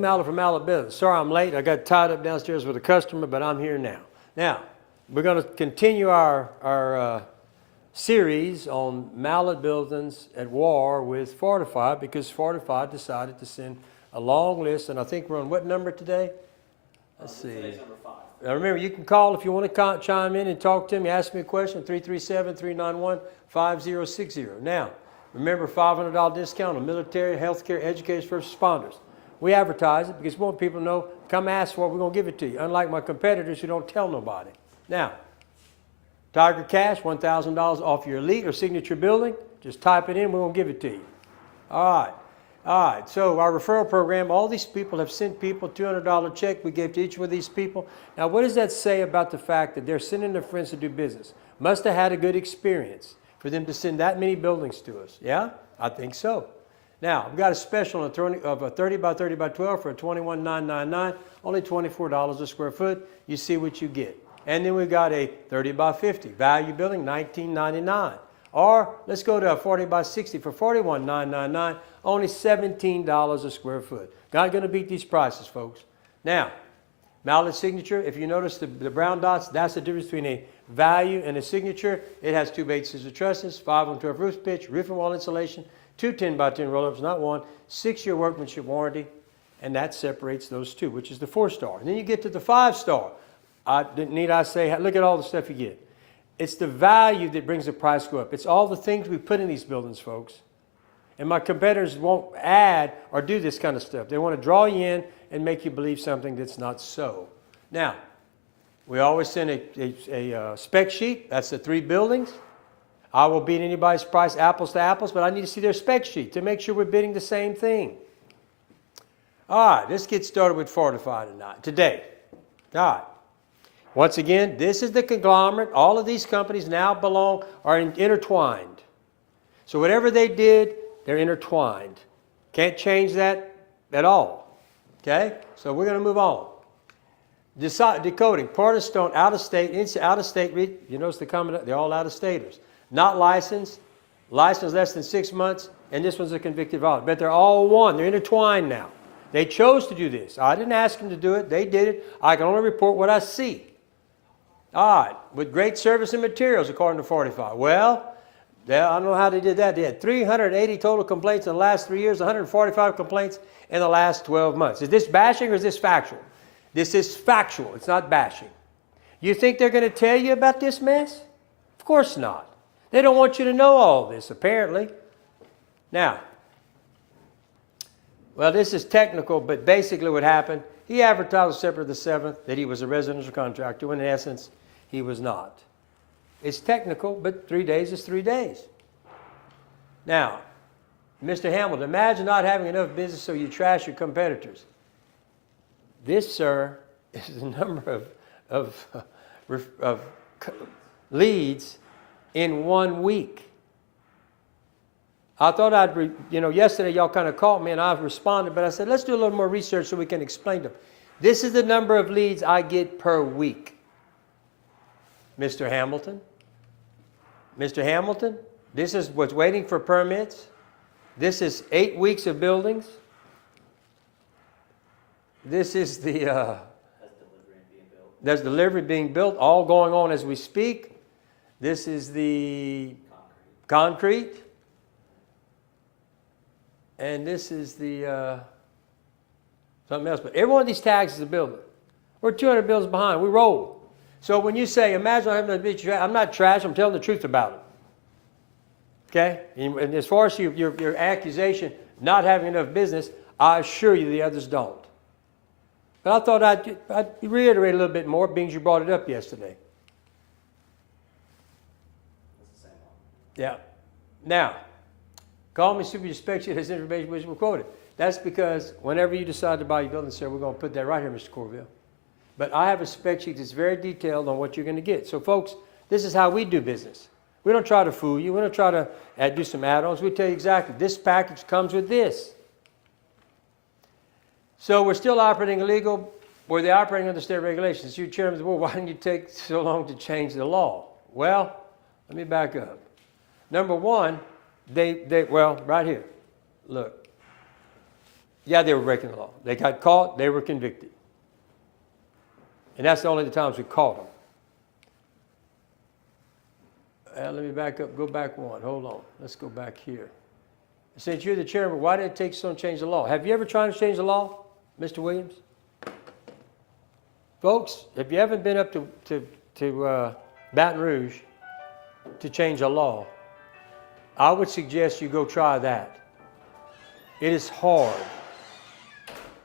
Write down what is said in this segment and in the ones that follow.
Mallett from Mallett Buildings. Sorry I'm late. I got tied up downstairs with a customer, but I'm here now. Now, we're going to continue our series on Mallett Buildings at war with Fortified, because Fortified decided to send a long list, and I think we're on what number today? Let's see. Today's number 5. Now remember, you can call if you want to chime in and talk to me, ask me a question, 337-391-5060. Now, remember, $500 discount on military, healthcare, education, first responders. We advertise it because we want people to know, come ask for it, we're going to give it to you. Unlike my competitors who don't tell nobody. Now, Tiger Cash, $1,000 off your elite or signature building. Just type it in, we're going to give it to you. All right. All right, so our referral program, all these people have sent people $200 check we gave to each one of these people. Now, what does that say about the fact that they're sending their friends to do business? Must have had a good experience for them to send that many buildings to us. Yeah, I think so. Now, I've got a special of a 30 by 30 by 12 for $21,999, only $24 a square foot. You see what you get. And then we've got a 30 by 50 value building, $19.99. Or let's go to a 40 by 60 for $41,999, only $17 a square foot. Not going to beat these prices, folks. Now, Mallett signature, if you notice the brown dots, that's the difference between a value and a signature. It has 2 bases of trusses, 5 on 12 roof pitch, roof and wall insulation, 2 10 by 10 roll-ups, not one, 6-year workmanship warranty, and that separates those two, which is the 4-star. And then you get to the 5-star. Need I say, look at all the stuff you get. It's the value that brings the price go up. It's all the things we put in these buildings, folks. And my competitors won't add or do this kind of stuff. They want to draw you in and make you believe something that's not so. Now, we always send a spec sheet. That's the 3 buildings. I will beat anybody's price apples to apples, but I need to see their spec sheet to make sure we're bidding the same thing. All right, let's get started with Fortified today. All right. Once again, this is the conglomerate. All of these companies now are intertwined. So whatever they did, they're intertwined. Can't change that at all. Okay? So we're going to move on. Decoding. Part of stone, out of state, out of state. You notice they're all out of staters. Not licensed. Licensed less than 6 months. And this one's a convicted violator. But they're all one. They're intertwined now. They chose to do this. I didn't ask them to do it. They did it. I can only report what I see. All right, with great service and materials, according to Fortified. Well, I don't know how they did that. They had 380 total complaints in the last 3 years, 145 complaints in the last 12 months. Is this bashing or is this factual? This is factual. It's not bashing. You think they're going to tell you about this mess? Of course not. They don't want you to know all this, apparently. Now, well, this is technical, but basically what happened, he advertised on September the 7th that he was a residential contractor, when in essence, he was not. It's technical, but 3 days is 3 days. Now, Mr. Hamilton, imagine not having enough business so you trash your competitors. This, sir, is the number of leads in 1 week. I thought yesterday y'all kind of caught me and I responded, but I said, let's do a little more research so we can explain them. This is the number of leads I get per week. Mr. Hamilton, this is what's waiting for permits. This is 8 weeks of buildings. This is there's delivery being built, all going on as we speak. This is the concrete. And this is the something else. But every one of these tags is a building. We're 200 buildings behind. We roll. So when you say, imagine having to be trash, I'm not trash. I'm telling the truth about it. Okay? And as far as your accusation, not having enough business, I assure you the others don't. But I thought I'd reiterate a little bit more, being you brought it up yesterday. That's the same one. Yeah. Now, call me super spec sheet has information which we quoted. That's because whenever you decide to buy your building, sir, we're going to put that right here, Mr. Corville. But I have a spec sheet that's very detailed on what you're going to get. So, folks, this is how we do business. We don't try to fool you. We don't try to do some add-ons. We tell you exactly, this package comes with this. So we're still operating illegal. Were they operating under state regulations? You chairman of the board, why didn't you take so long to change the law? Well, let me back up. Number one, well, right here. Look. Yeah, they were breaking the law. They got caught, they were convicted. And that's the only the times we caught them. Let me back up, go back one, hold on. Let's go back here. Since you're the chairman, why did it take so long to change the law? Have you ever tried to change the law, Mr. Williams? Folks, if you haven't been up to Baton Rouge to change a law, I would suggest you go try that. It is hard.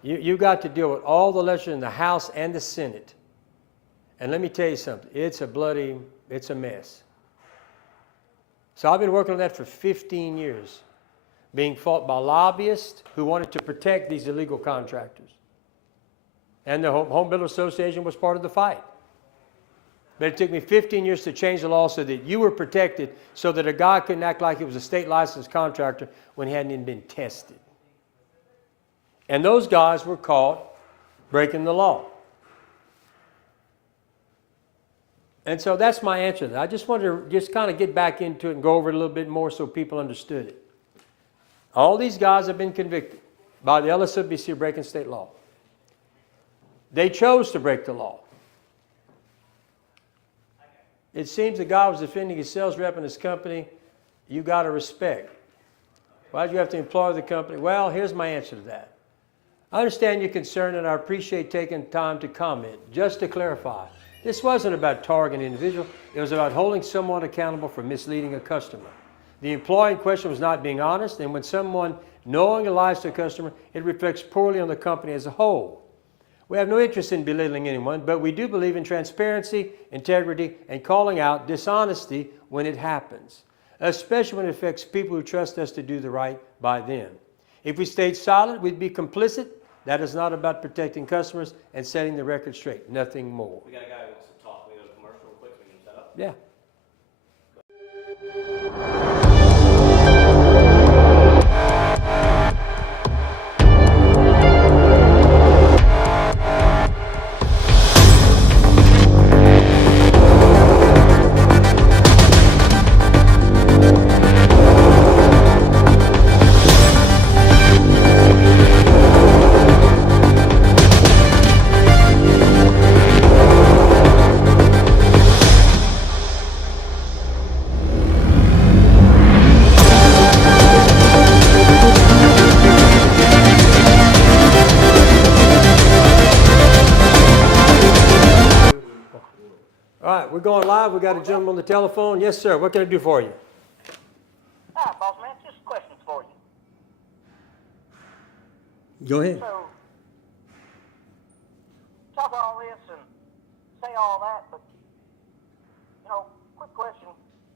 You got to deal with all the legislators in the House and the Senate. And let me tell you something, it's a mess. So I've been working on that for 15 years, being fought by lobbyists who wanted to protect these illegal contractors. And the Home Builder Association was part of the fight. But it took me 15 years to change the law so that you were protected, so that a guy couldn't act like he was a state licensed contractor when he hadn't even been tested. And those guys were caught breaking the law. And so that's my answer to that. I just wanted to just kind of get back into it and go over it a little bit more so people understood it. All these guys have been convicted by the LSWBC of breaking state law. They chose to break the law. It seems the guy was defending his sales rep in his company. You got to respect. Why'd you have to employ the company? Well, here's my answer to that. I understand your concern, and I appreciate taking time to comment. Just to clarify, this wasn't about targeting an individual. It was about holding someone accountable for misleading a customer. The employee in question was not being honest, and when someone knowingly lies to a customer, it reflects poorly on the company as a whole. We have no interest in belittling anyone, but we do believe in transparency, integrity, and calling out dishonesty when it happens, especially when it affects people who trust us to do the right by them. If we stayed silent, we'd be complicit. That is not about protecting customers and setting the record straight. Nothing more. We got a guy who wants to talk. We go to commercial real quick. We can set up. Yeah. All right, we're going live. We got a gentleman on the telephone. Yes, sir. What can I do for you? Hi, boss man. Just questions for you. Go ahead. So, talk all this and say all that, but, quick question.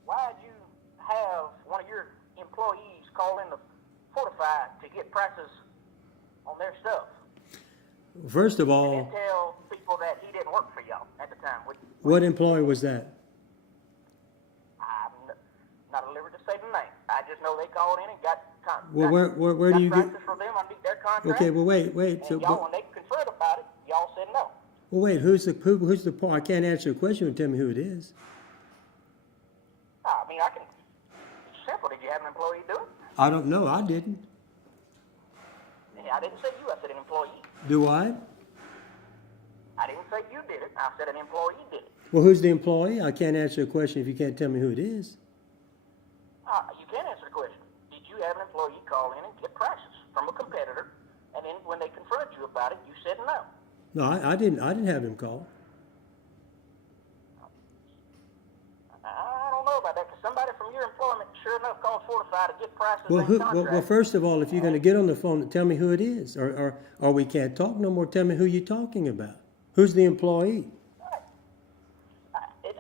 Why did you have one of your employees call in the Fortify to get prices on their stuff? First of And all, then tell people that he didn't work for y'all at the time. what employee was that? I'm not at liberty to say the name. I just know they called in and got Well, where do you prices get? for them underneath their contract. Okay, well, wait. And So, y'all, when they confronted about it, y'all said no. well, wait. Who's the part? I can't answer a question and tell me who it is. I mean, it's simple. Did you have an employee do it? I don't know. I didn't. Yeah, I didn't say you. I said an employee. Do I? I didn't say you did it. I said an employee did it. Well, who's the employee? I can't answer a question if you can't tell me who it is. You can answer the question. Did you have an employee call in and get prices from a competitor, and then when they confronted you about it, you said no? No, I didn't. I didn't have him call. I don't know about that, because somebody from your employment sure enough called Fortify to get prices Well, on contract. well, first of all, if you're going to get on the phone, tell me who it is, or we can't talk no more. Tell me who you're talking about. Who's the employee?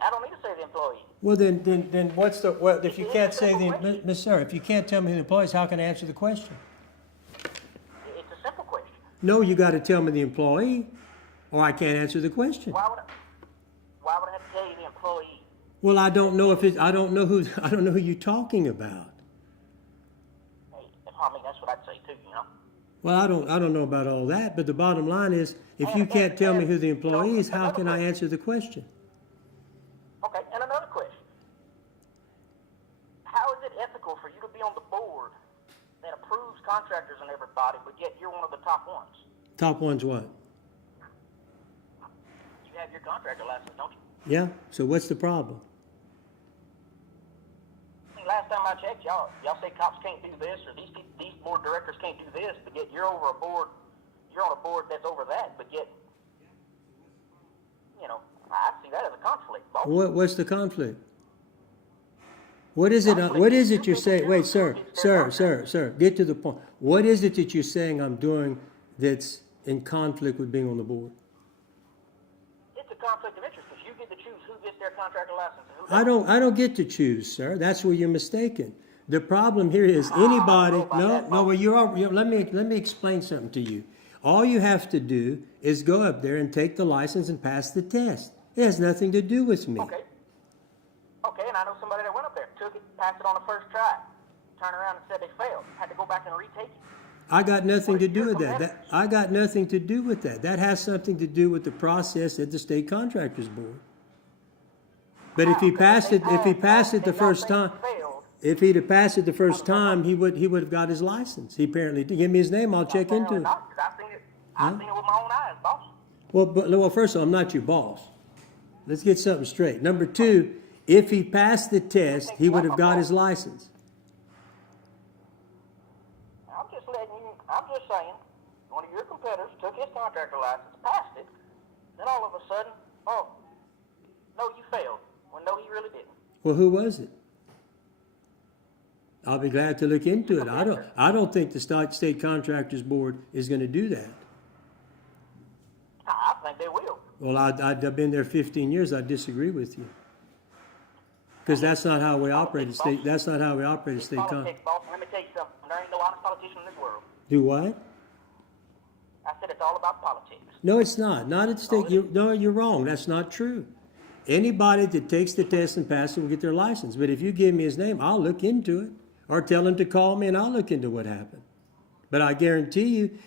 I don't need to say the employee. Well, then what's the, well, if you can't say the, Miss Sir, if you can't tell me who the employee is, how can I answer the question? It's a simple question. No, you got to tell me the employee, or I can't answer the question. Why would I have to tell you the employee? Well, I don't know I don't know who you're talking about. Hey, I mean, that's what I'd say too, Well, I don't know about all that, but the bottom line is, if you can't tell me who the employee is, how can I answer the question? Okay, and another question. How is it ethical for you to be on the board that approves contractors and everybody, but yet you're one of the top ones. Top one's what? You have your contractor license, don't you? Yeah, so what's the problem? I mean, last time I checked, y'all say cops can't do this, or these board directors can't do this, but yet you're on a board that's over that, but yet, I see that as a conflict, boss. What's the conflict? What is it you're saying? Wait, sir, get to the point. What is it that you're saying I'm doing that's in conflict with being on the board? It's a conflict of interest because you get to choose who gets their contractor license and who doesn't. I don't get to choose, sir. That's where you're mistaken. The problem here is anybody. Let me explain something to you. All you have to do is go up there and take the license and pass the test. It has nothing to do with me. Okay, and I know somebody that went up there, took it, passed it on the first try, turned around and said they failed, had to go back and retake it. I got nothing to do with that. I got nothing to do with that. That has something to do with the process at the State Contractors Board. But if he passed it the first time, if he'd have passed it the first time, he would have got his license. He apparently did. Give me his name, I'll check into it. I've seen it with my own eyes, boss. Well, first of all, I'm not your boss. Let's get something straight. Number two, if he passed the test, he would have got his license. I'm just saying, one of your competitors took his contractor license, passed it, then all of a sudden, oh, no, you failed. Well, no, he really didn't. Well, who was it? I'll be glad to look into it. I don't think the State Contractors Board is going to do that. I think they will. Well, I've been there 15 years. I disagree with you. Because that's not how we operate a state. That's not how we operate a state politics, boss. Let me tell you something. There ain't no honest politician in this world. Do what? I said it's all about politics. No, it's not. Not at the state. You're wrong. That's not true. Anybody that takes the test and passes it will get their license. But if you give me his name, I'll look into it. Or tell him to call me and I'll look into what happened. But I guarantee you,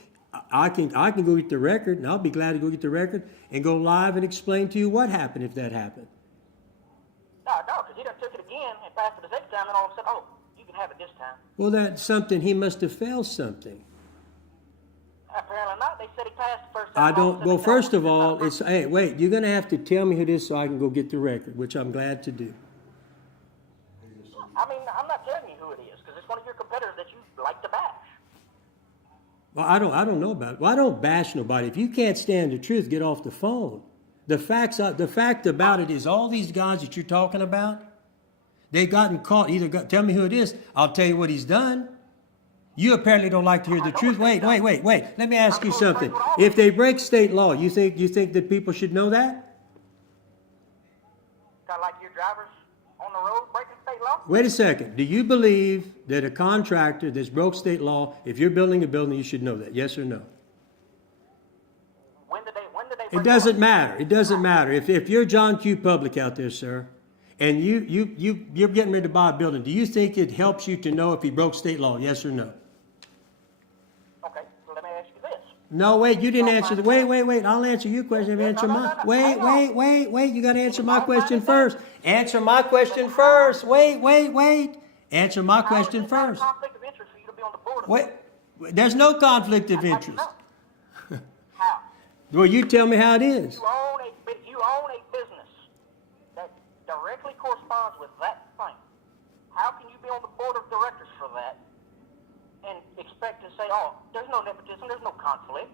I can go get the record, and I'll be glad to go get the record and go live and explain to you what happened if that happened. No, because he done took it again and passed it the second time, and all of a sudden, oh, you can have it this time. Well, that's something, he must have failed something. Apparently not. They said he passed the first time. Well, first of all, hey, wait, you're going to have to tell me who it is so I can go get the record, which I'm glad to do. I mean, I'm not telling you who it is, because it's one of your competitors that you like to bash. Well, I don't know about it. Well, I don't bash nobody. If you can't stand the truth, get off the phone. The fact about it is all these guys that you're talking about, they've gotten caught. Tell me who it is. I'll tell you what he's done. You apparently don't like to hear the truth. Wait. Let me ask you something. If they break state law, you think that people should know that? Kind of like your drivers on the road breaking state law? Wait a second. Do you believe that a contractor that's broke state law, if you're building a building, you should know that? Yes or no? When did they It doesn't matter. It doesn't matter. If you're John Q. Public out there, sir, and you're getting ready to buy a building, do you think it helps you to know if he broke state law? Yes or no? Okay, so let me ask you this. No, wait, you didn't answer the, wait, I'll answer your question. Answer mine. Wait, you got to answer my question first. Answer my question first. Wait. Answer my question first. Conflict of interest for you to be on the board. Wait, there's no conflict of interest. How? Well, you tell me how it is. You own a business that directly corresponds with that thing. How can you be on the board of directors for that and expect to say, oh, there's no nepotism, there's no conflict?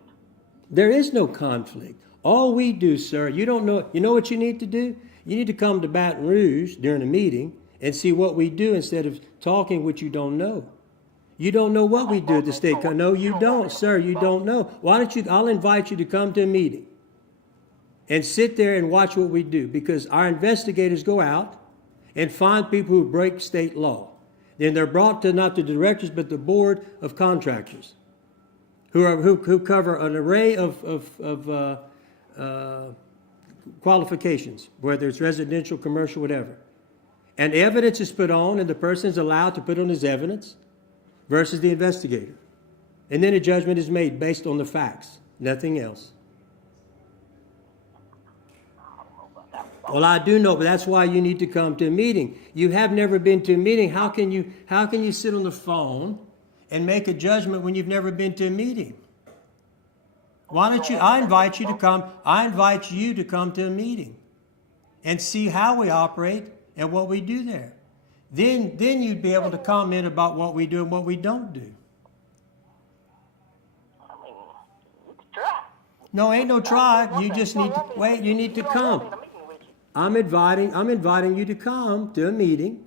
There is no conflict. All we do, sir, you know what you need to do? You need to come to Baton Rouge during a meeting and see what we do instead of talking what you don't know. You don't know what we do at the state. No, you don't, sir. You don't know. Why don't you? I'll invite you to come to a meeting and sit there and watch what we do, because our investigators go out and find people who break state law. Then they're brought to not the directors but the board of contractors, who cover an array of qualifications, whether it's residential, commercial, whatever. And evidence is put on, and the person is allowed to put on his evidence versus the investigator. And then a judgment is made based on the facts, nothing else. Well, I do know, but that's why you need to come to a meeting. You have never been to a meeting. How can you sit on the phone and make a judgment when you've never been to a meeting? Why don't you, I invite you to come to a meeting and see how we operate and what we do there. Then you'd be able to comment about what we do and what we don't do. I mean, you could try. No, ain't no try. You just need to, wait, you need to come. I'm inviting you to come to a meeting.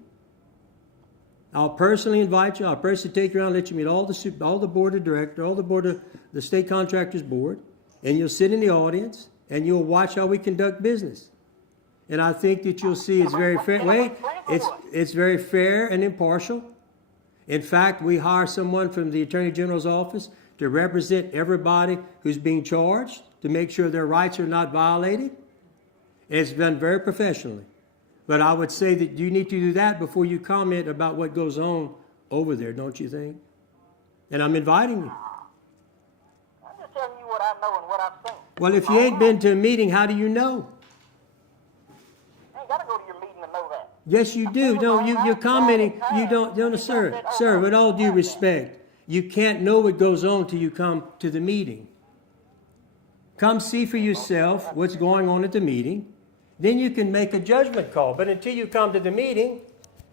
I'll personally invite you. I'll personally take you around, let you meet all the board of directors, all the board of the state contractors board, and you'll sit in the audience and you'll watch how we conduct business. And I think that you'll see it's very fair. Wait, it's very fair and impartial. In fact, we hire someone from the Attorney General's office to represent everybody who's being charged to make sure their rights are not violated. It's done very professionally. But I would say that you need to do that before you comment about what goes on over there, don't you think? And I'm inviting you. I'm just telling you what I know and what I've seen. Well, if you ain't been to a meeting, how do you know? You ain't got to go to your meeting to know that. Yes, you do. No, you're commenting. You don't, no, sir, with all due respect, you can't know what goes on till you come to the meeting. Come see for yourself what's going on at the meeting. Then you can make a judgment call. But until you come to the meeting,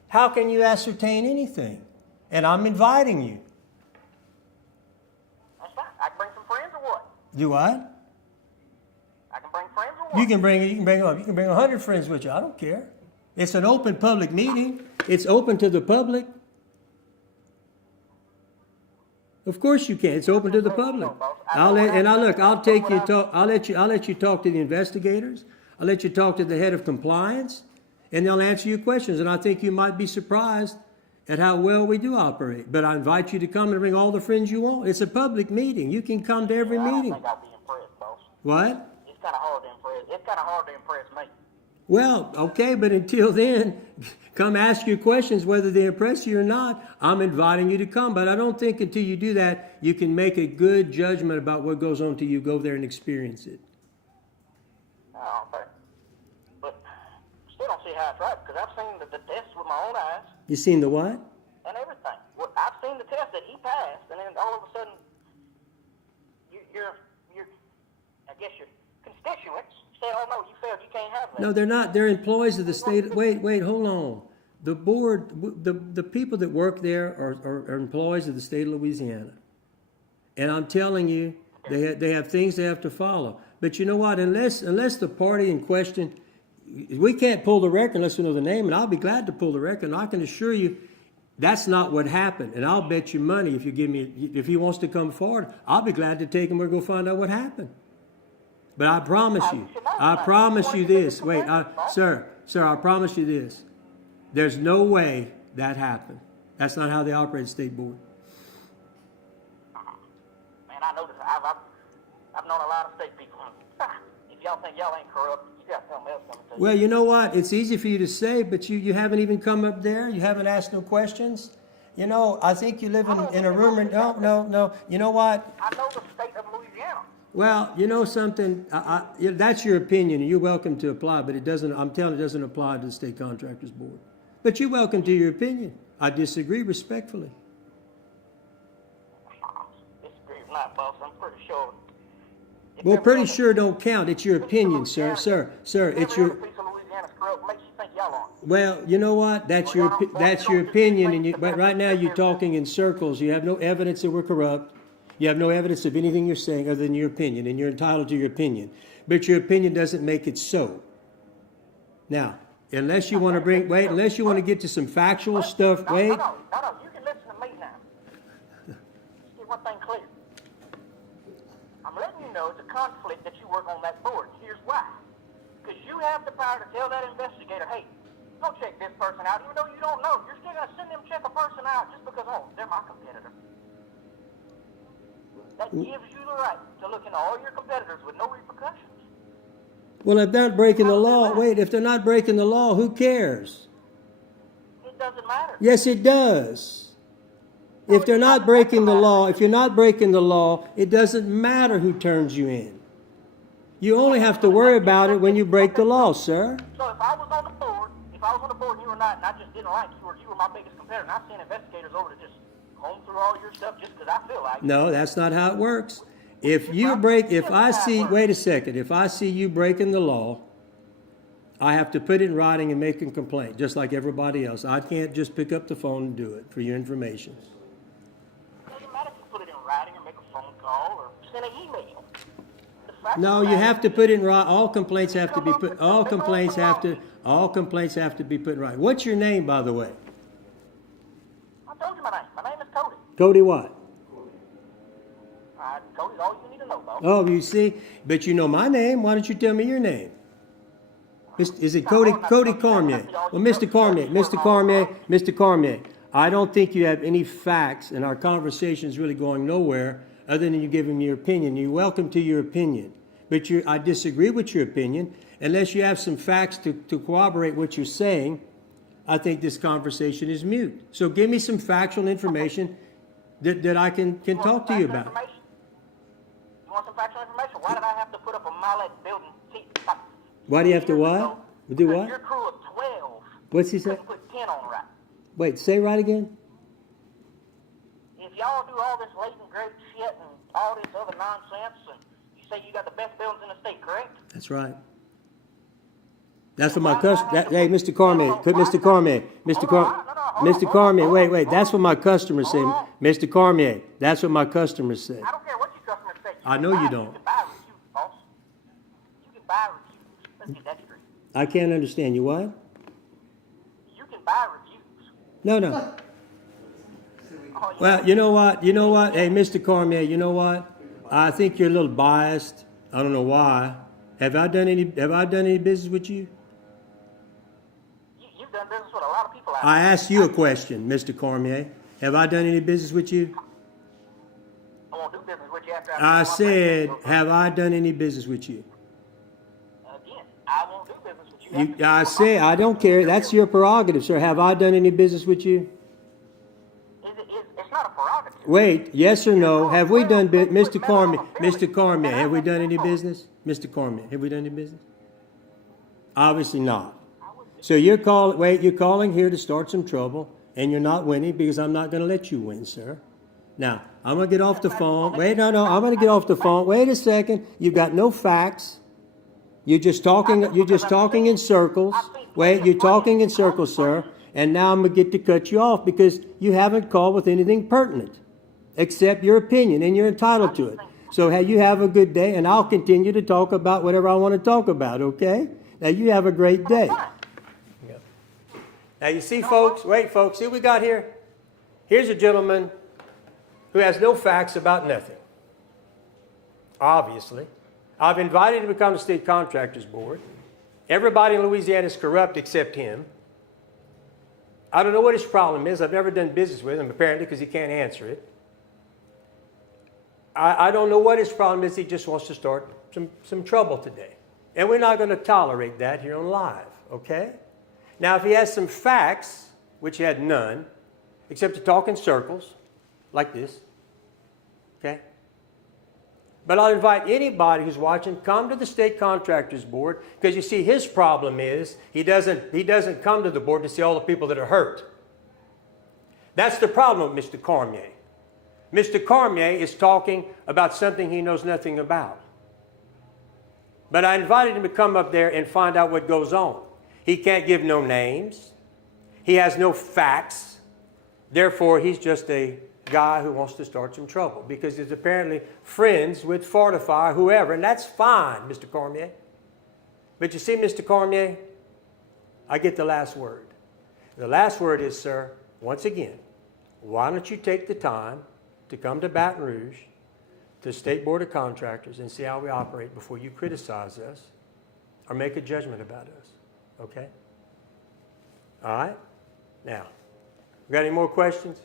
how can you ascertain anything? And I'm inviting you. That's fine. I can bring some friends or what? Do what? I can bring friends or what? You can bring 100 friends with you. I don't care. It's an open public meeting. It's open to the public. Of course you can. It's open to the public. I'll let you talk to the investigators. I'll let you talk to the head of compliance, and they'll answer your questions. And I think you might be surprised at how well we do operate. But I invite you to come and bring all the friends you want. It's a public meeting. You can come to every meeting. I don't think I'll be impressed, boss. What? It's kind of hard to impress. It's kind of hard to impress me. Well, okay, but until then, come ask your questions whether they impress you or not. I'm inviting you to come. But I don't think until you do that, you can make a good judgment about what goes on till you go there and experience it. Oh, okay. But still don't see how it's right because I've seen the tests with my own eyes You seen the what? and everything. Well, I've seen the test that he passed, and then all of a sudden, your I guess your constituents say, "Oh no, you failed. You can't have that." No, they're not. They're employees of the state. Wait, hold on. The board, the people that work there are employees of the state of Louisiana. And I'm telling you, they have things they have to follow. But you know what? Unless the party in question, we can't pull the record unless we know the name, and I'll be glad to pull the record. And I can assure you, that's not what happened. And I'll bet you money if he wants to come forward, I'll be glad to take him. We'll go find out what happened. But I promise you this. Wait, sir, I promise you this. There's no way that happened. That's not how they operate the state board. Man, I know this. I've known a lot of state people. If y'all think y'all ain't corrupt, you got something else coming to you. Well, you know what? It's easy for you to say, but you haven't even come up there. You haven't asked no questions. You know, I think you live in a room. No. You know what? I know the state of Louisiana. Well, you know something. That's your opinion, and you're welcome to apply. But it doesn't. I'm telling you, it doesn't apply to the state contractors board. But you're welcome to your opinion. I disagree respectfully. Disagree or not, boss, I'm pretty sure. Well, pretty sure don't count. It's your opinion, sir. It's your. Piece of Louisiana's corrupt makes you think y'all aren't. Well, you know what? That's your opinion, and but right now you're talking in circles. You have no evidence that we're corrupt. You have no evidence of anything you're saying other than your opinion, and you're entitled to your opinion. But your opinion doesn't make it so. Now, unless you want to get to some factual stuff, No, wait. you can listen to me now. Let's get one thing clear. I'm letting you know it's a conflict that you work on that board. Here's why. Because you have the power to tell that investigator, hey, go check this person out, even though you don't know. You're still going to send them check a person out just because, oh, they're my competitor. That gives you the right to look into all your competitors with no repercussions. Well, if they're not breaking the law, if they're not breaking the law, who cares? It doesn't matter. Yes, it does. If they're not breaking the law, if you're not breaking the law, it doesn't matter who turns you in. You only have to worry about it when you break the law, sir. So if I was on the board and you were not, and I just didn't like you, or you were my biggest competitor, and I sent investigators over to just comb through all your stuff just because I feel like it. No, that's not how it works. If I see, wait a second, if I see you breaking the law, I have to put it in writing and make a complaint, just like everybody else. I can't just pick up the phone and do it, for your information. It doesn't matter if you put it in writing or make a phone call or send an email. The fact of No, the you matter have to is, put it in writing. All complaints have to be put, all complaints have to be put in writing. What's your name, by the way? I told you my name. My name is Cody. Cody what? Cody's all you need to know, dog. Oh, you see? But you know my name. Why don't you tell me your name? Is it Cody Cormier? Well, Mr. Cormier, I don't think you have any facts, and our conversation is really going nowhere other than you giving me your opinion. You're welcome to your opinion, but I disagree with your opinion. Unless you have some facts to corroborate what you're saying, I think this conversation is mute. So give me some factual information that I can talk to you about. You want some factual information? Why did I have to put up a Millet building? Why do you have to what? Do Because what? Your crew of 12 What's he say? couldn't put 10 on right. Wait, say right again? If y'all do all this latent grape shit and all this other nonsense, and you say you got the best buildings in the state, correct? That's right. That's what my customer. Hey, Mr. Cormier, Mr. Cormier, Mr. Cormier. Wait. That's what my customers say, Mr. Cormier. That's what my customers say. I don't care what your customers say. I know you don't. You can buy reviews, boss. You can buy reviews. Let's get that straight. I can't understand you. What? You can buy reviews. No. Oh, Well, you know what? Hey, Mr. Cormier, you know what? I think you're a little biased. I don't know why. Have I done any business with you? You've done business with a lot of people out I there. asked you a question, Mr. Cormier. Have I done any business with you? I won't do business with you after I said, have I done any business with you? Again, I won't do business with you. I say, I don't care. That's your prerogative, sir. Have I done any business with you? It's not a prerogative. Wait, yes or no? Have we done Mr. Cormier, have we done any business? Mr. Cormier, have we done any business? Obviously not. So you're calling here to start some trouble, and you're not winning because I'm not going to let you win, sir. Now, I'm going to get off the phone. I'm going to get off the phone. Wait a second. You've got no facts. You're just talking in circles. Wait, you're talking in circles, sir. And now I'm going to get to cut you off because you haven't called with anything pertinent except your opinion, and you're entitled to it. So you have a good day, and I'll continue to talk about whatever I want to talk about, okay? Now, you have a great day. Now, you see, folks, see what we got here? Here's a gentleman who has no facts about nothing. Obviously. I've invited him to become the State Contractors Board. Everybody in Louisiana is corrupt except him. I don't know what his problem is. I've never done business with him, apparently, because he can't answer it. I don't know what his problem is. He just wants to start some trouble today. And we're not going to tolerate that here on live, okay? Now, if he has some facts, which he had none, except to talk in circles, like this, okay? But I'll invite anybody who's watching, come to the State Contractors Board, because you see, his problem is he doesn't come to the board to see all the people that are hurt. That's the problem with Mr. Cormier. Mr. Cormier is talking about something he knows nothing about. But I invited him to come up there and find out what goes on. He can't give no names. He has no facts. Therefore, he's just a guy who wants to start some trouble because he's apparently friends with Fortify, whoever, and that's fine, Mr. Cormier. But you see, Mr. Cormier, I get the last word. The last word is, sir, once again, why don't you take the time to come to Baton Rouge, to the State Board of Contractors, and see how we operate before you criticize us or make a judgment about us, okay? All right? Now, got any more questions?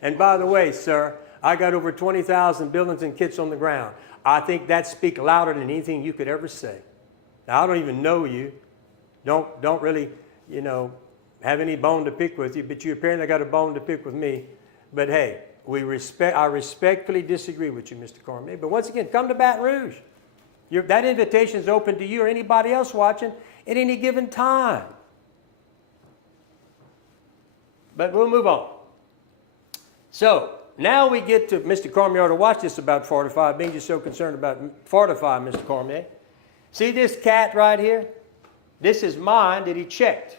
And by the way, sir, I got over 20,000 buildings and kits on the ground. I think that speaks louder than anything you could ever say. Now, I don't even know you. Don't really, have any bone to pick with you, but you apparently got a bone to pick with me. But hey, I respectfully disagree with you, Mr. Cormier. But once again, come to Baton Rouge. That invitation is open to you or anybody else watching at any given time. But we'll move on. So now we get to Mr. Cormier ought to watch this about Fortify, being just so concerned about Fortify, Mr. Cormier. See this cat right here? This is mine that he checked.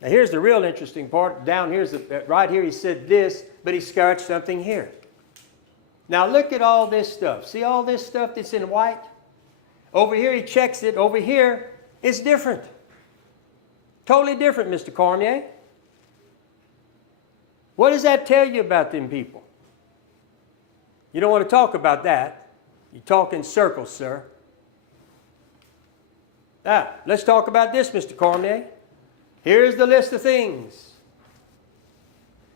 Now here's the real interesting part. Down here's right here he said this, but he scratched something here. Now look at all this stuff. See all this stuff that's in white? Over here he checks it. Over here it's different. Totally different, Mr. Cormier. What does that tell you about them people? You don't want to talk about that. You talk in circles, sir. Now, let's talk about this, Mr. Cormier. Here's the list of things.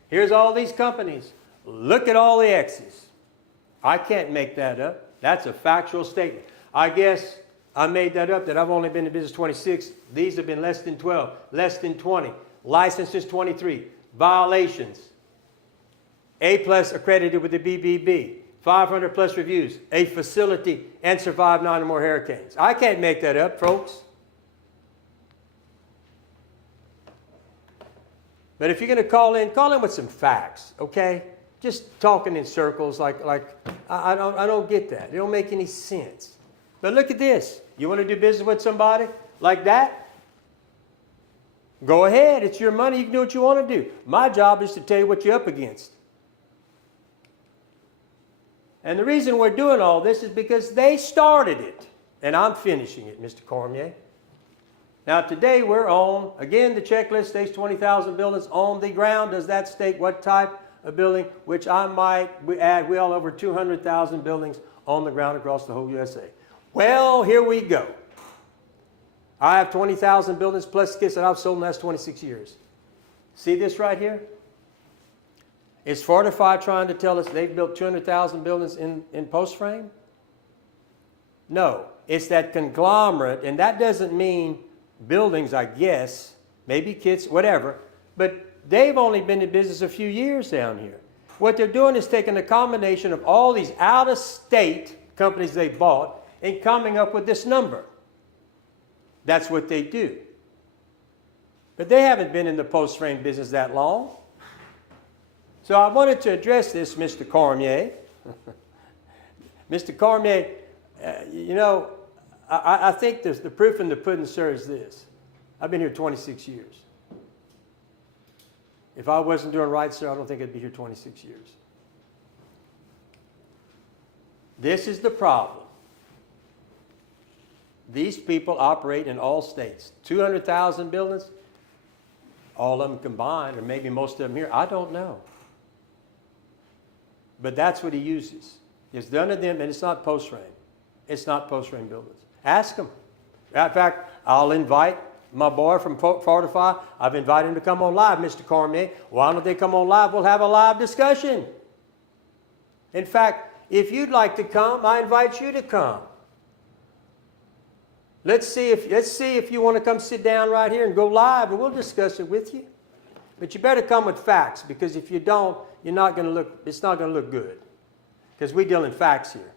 Here's all these companies. Look at all the X's. I can't make that up. That's a factual statement. I guess I made that up that I've only been in business 26. These have been less than 12, less than 20. Licenses 23. Violations. A+ accredited with the BBB. 500 plus reviews. A facility and survived 9 or more hurricanes. I can't make that up, folks. But if you're going to call in with some facts, okay? Just talking in circles like I don't get that. It don't make any sense. But look at this. You want to do business with somebody like that? Go ahead. It's your money. You can do what you want to do. My job is to tell you what you're up against. And the reason we're doing all this is because they started it. And I'm finishing it, Mr. Cormier. Now today we're on, again the checklist states 20,000 buildings on the ground. Does that state what type of building? Which I might add well over 200,000 buildings on the ground across the whole USA. Well, here we go. I have 20,000 buildings plus kits that I've sold in the last 26 years. See this right here? Is Fortify trying to tell us they've built 200,000 buildings in post frame? No, it's that conglomerate, and that doesn't mean buildings, I guess, maybe kits, whatever, but they've only been in business a few years down here. What they're doing is taking a combination of all these out-of-state companies they bought and coming up with this number. That's what they do. But they haven't been in the post-frame business that long. So I wanted to address this, Mr. Cormier. Mr. Cormier, you know, I think the proof in the pudding, sir, is this. I've been here 26 years. If I wasn't doing right, sir, I don't think I'd be here 26 years. This is the problem. These people operate in all states. 200,000 buildings, all of them combined, or maybe most of them here, I don't know. But that's what he uses. It's none of them, and it's not post-frame. It's not post-frame buildings. Ask them. In fact, I'll invite my boy from Fortify. I've invited him to come on live, Mr. Cormier. Why don't they come on live? We'll have a live discussion. In fact, if you'd like to come, I invite you to come. Let's see if you want to come sit down right here and go live, and we'll discuss it with you. But you better come with facts, because if you don't, it's not going to look good. Because we deal in facts here.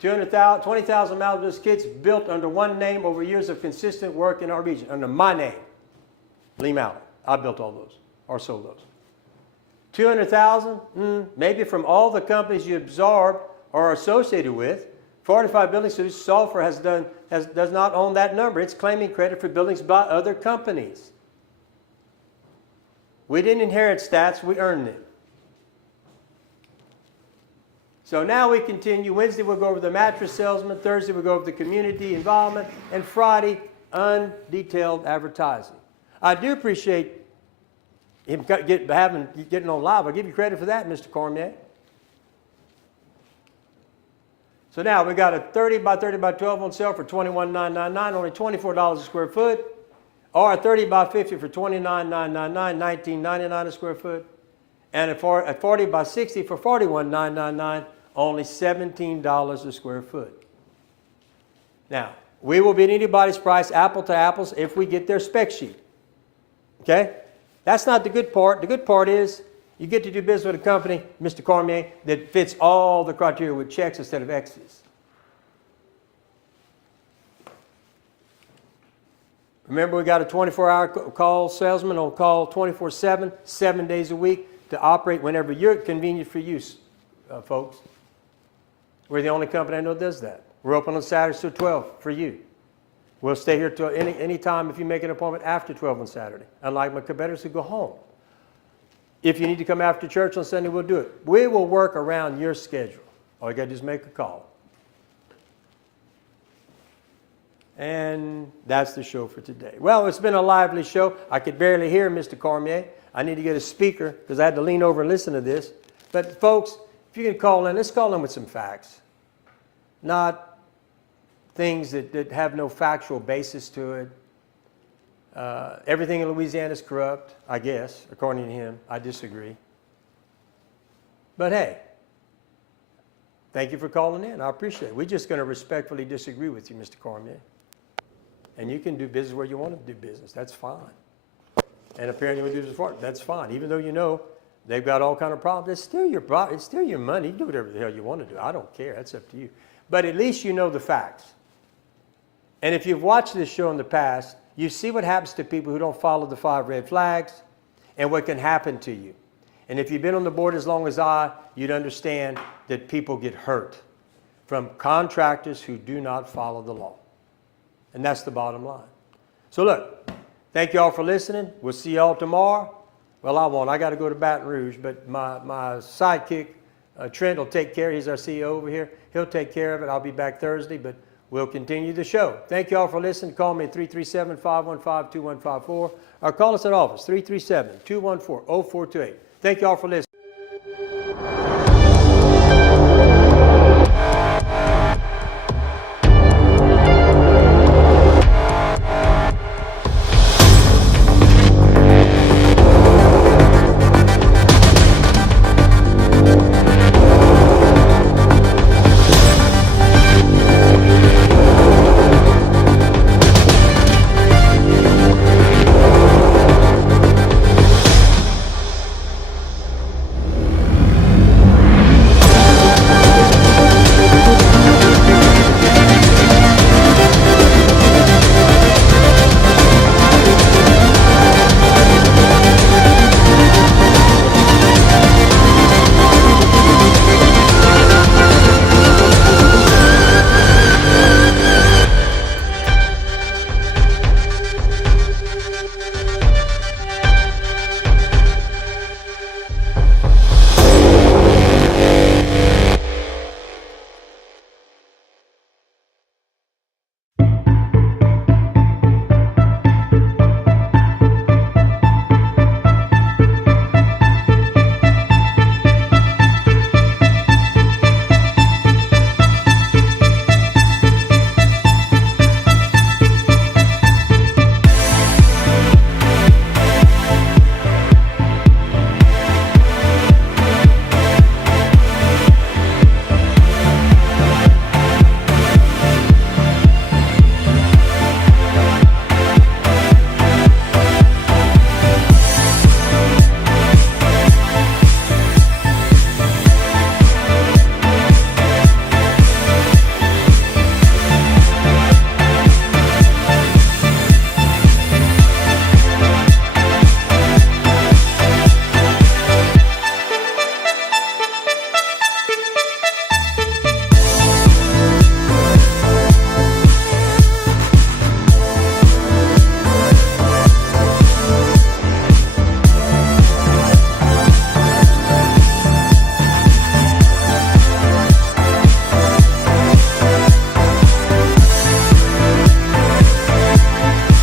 20,000 Malibu kits built under one name over years of consistent work in our region, under my name, Lee Mallett. I built all those, or sold those. 200,000, maybe from all the companies you absorb or are associated with. Fortify Building Solutions Software does not own that number. It's claiming credit for buildings by other companies. We didn't inherit stats, we earned them. So now we continue. Wednesday we'll go over the mattress salesman. Thursday we'll go over the community involvement. And Friday, undetailed advertising. I do appreciate him getting on live. I'll give you credit for that, Mr. Cormier. So now we got a 30 by 30 by 12 on sale for $21,999, only $24 a square foot. Or a 30 by 50 for $29,999, $19.99 a square foot. And a 40 by 60 for $41,999, only $17 a square foot. Now, we will beat anybody's price, apple to apples, if we get their spec sheet. Okay? That's not the good part. The good part is you get to do business with a company, Mr. Cormier, that fits all the criteria with checks instead of X's. Remember, we got a 24-hour call salesman on call 24/7, 7 days a week to operate whenever you're convenient for use, folks. We're the only company I know that does that. We're open on Saturdays till 12 for you. We'll stay here till any time if you make an appointment after 12 on Saturday, unlike my competitors who go home. If you need to come after church on Sunday, we'll do it. We will work around your schedule. All you got to do is make a call. And that's the show for today. Well, it's been a lively show. I could barely hear Mr. Cormier. I need to get a speaker because I had to lean over and listen to this. But folks, if you can call in, let's call in with some facts. Not things that have no factual basis to it. Everything in Louisiana is corrupt, I guess, according to him. I disagree. But hey, thank you for calling in. I appreciate it. We're just going to respectfully disagree with you, Mr. Cormier. And you can do business where you want to do business. That's fine. And apparently we do this for it. That's fine. Even though you know they've got all kind of problems, it's still your problem. It's still your money. You do whatever the hell you want to do. I don't care. That's up to you. But at least you know the facts. And if you've watched this show in the past, you see what happens to people who don't follow the 5 red flags and what can happen to you. And if you've been on the board as long as I, you'd understand that people get hurt from contractors who do not follow the law. And that's the bottom line. So look, thank you all for listening. We'll see you all tomorrow. Well, I won't. I got to go to Baton Rouge, but my sidekick, Trent, will take care. He's our CEO over here. He'll take care of it. I'll be back Thursday, but we'll continue the show. Thank you all for listening. Call me at 337-515-2154 or call us at office, 337-214-0428. Thank you all for listening.